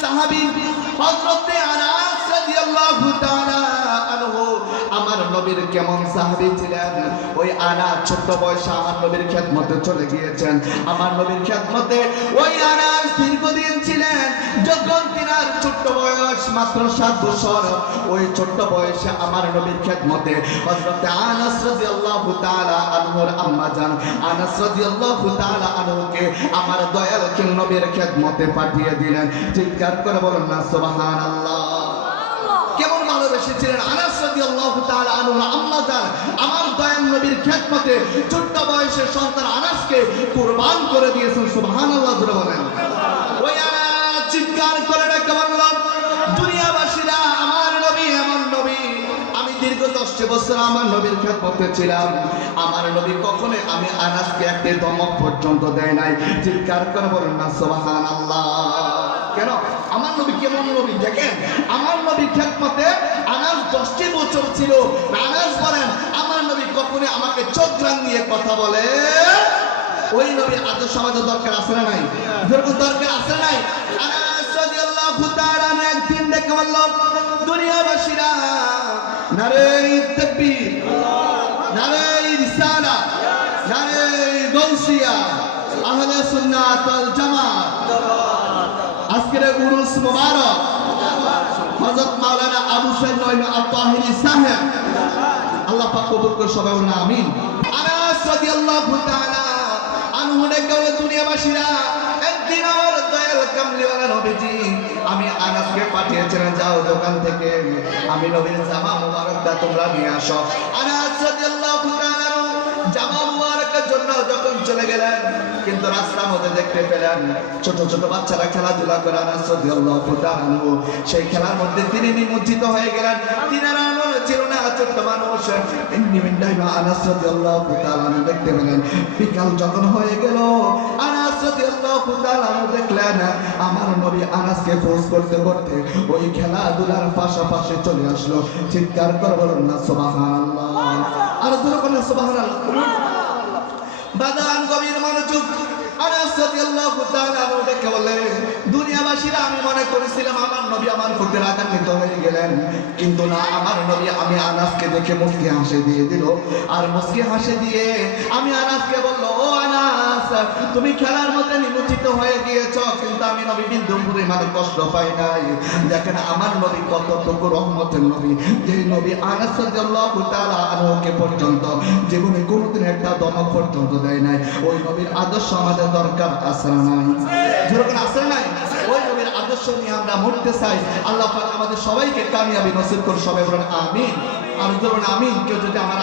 সাহাবী হযরতে আনাস রাদিয়াল্লাহু তাআলা আনহু আমার নবীর কেমন সাহাবী ছিলেন। ওই আনাস ছোট বয়সে আমার নবীর খেদমতে চলে গিয়েছেন। আমার নবীর খেদমতে ওই আনাস দীর্ঘদিন ছিলেন। যখন তিনার ছোট বয়স মাত্র 7 বছর, ওই ছোট বয়সে আমার নবীর খেদমতে হযরত আনাস রাদিয়াল্লাহু তাআলা আনহুর আম্মা জান আনাস রাদিয়াল্লাহু তাআলা আনহুকে আমার দয়াল নবীর খেদমতে পাঠিয়ে দিলেন। চিৎকার করে বলুন না সুবহানাল্লাহ। কেমন ভালোবেসেছিলেন আনাস রাদিয়াল্লাহু তাআলা আনহু আম্মা জান আমার দয়াল নবীর খেদমতে ছোট বয়সের সন্তান আনাসকে কুরবান করে দিয়েছেন। সুবহানাল্লাহ জোরে বলেন। ওই আনাস চিৎকার করে ডাকে বলল, দুনিয়াবাসীরা আমার নবী এমন নবী, আমি দীর্ঘ 10 বছর আমার নবীর খেদমতে ছিলাম। আমার নবী কখনোই আমি আনাসকে একটা দমক পর্যন্ত দেয় নাই। চিৎকার করে বলুন না সুবহানাল্লাহ। কেন? আমার নবী কেমন নবী দেখেন। আমার নবীর খেদমতে আনাস 10 বছর ছিল। আনাস বলেন আমার নবী কখনোই আমাকে চোখ রাঙিয়ে কথা বলে। ওই নবীর আদর্শ আমাদের দরকার আছে না নাই? যেরকম দরকার আছে নাই? আনাস রাদিয়াল্লাহু তাআলা একদিন ডেকে বলল, দুনিয়াবাসীরা নারে তাকবীর, নারে রিসালাত, নারে গাউসিয়া, আহলে সুন্নাত ওয়াল জামাত। আজকের উরুস মুবারক হযরত মাওলানা আবু সাইদ নঈম আত-তাহিরি সাহেব, আল্লাহ পাক কবুল করে সবাই বলুন আমিন। আনাস রাদিয়াল্লাহু তাআলা আনহু ডেকে বলে, দুনিয়াবাসীরা একদিন আমার দয়াল কামলিওয়ালা নবীজি আমি আনাসকে পাঠিয়েছিলেন, যাও দোকান থেকে আমি নবীর জামা মুবারকটা তোমরা নিয়ে আসো। আনাস রাদিয়াল্লাহু তাআলা জামা মুবারকের জন্য যখন চলে গেলেন, কিন্তু রাস্তার মধ্যে দেখতে পেলেন ছোট ছোট বাচ্চারা খেলাধুলা করে। আনাস রাদিয়াল্লাহু তাআলা সেই খেলার মধ্যে তিনি নিমজ্জিত হয়ে গেলেন। তিনারা মনে ছিল না ছোট্ট মানুষ। আনাস রাদিয়াল্লাহু তাআলা দেখতে পেলেন বিকাল যখন হয়ে গেল, আনাস রাদিয়াল্লাহু তাআলা দেখলেন আমার নবী আনাসকে খোঁজ করতে করতে ওই খেলাধুলার পাশাপাশি চলে আসলো। চিৎকার করে বলুন না সুবহানাল্লাহ। আর জোরে বলুন সুবহানাল্লাহ। বাদান গভীর মনোযোগ। আনাস রাদিয়াল্লাহু তাআলা ডেকে বলে, দুনিয়াবাসীরা আমি মনে করেছিলাম আমার নবী আমার প্রতি রাগান্বিত হয়ে গেলেন, কিন্তু না, আমার নবী আমি আনাসকে দেখে মুস্কি হাসি দিয়ে দিল। আর মুস্কি হাসি দিয়ে আমি আনাসকে বলল, ও আনাস তুমি খেলার মধ্যে নিমজ্জিত হয়ে গিয়েছো, কিন্তু আমি নবী বিন্দু পরিমাণে কষ্ট পাই নাই। দেখেন আমার নবী কতটুকু রহমতের নবী, যে নবী আনাস রাদিয়াল্লাহু তাআলা আনহুকে পর্যন্ত জীবনে কোনোদিন একটা দমক পর্যন্ত দেয় নাই। ওই নবীর আদর্শ আমাদের দরকার আছে না নাই? যেরকম আছে নাই? ওই নবীর আদর্শ নিয়ে আমরা মরতে চাই। আল্লাহ পাক আমাদের সবাইকে কামিয়াবি নসিব করুন। সবাই বলেন আমিন। আর যখন আমিন কেউ যদি আমার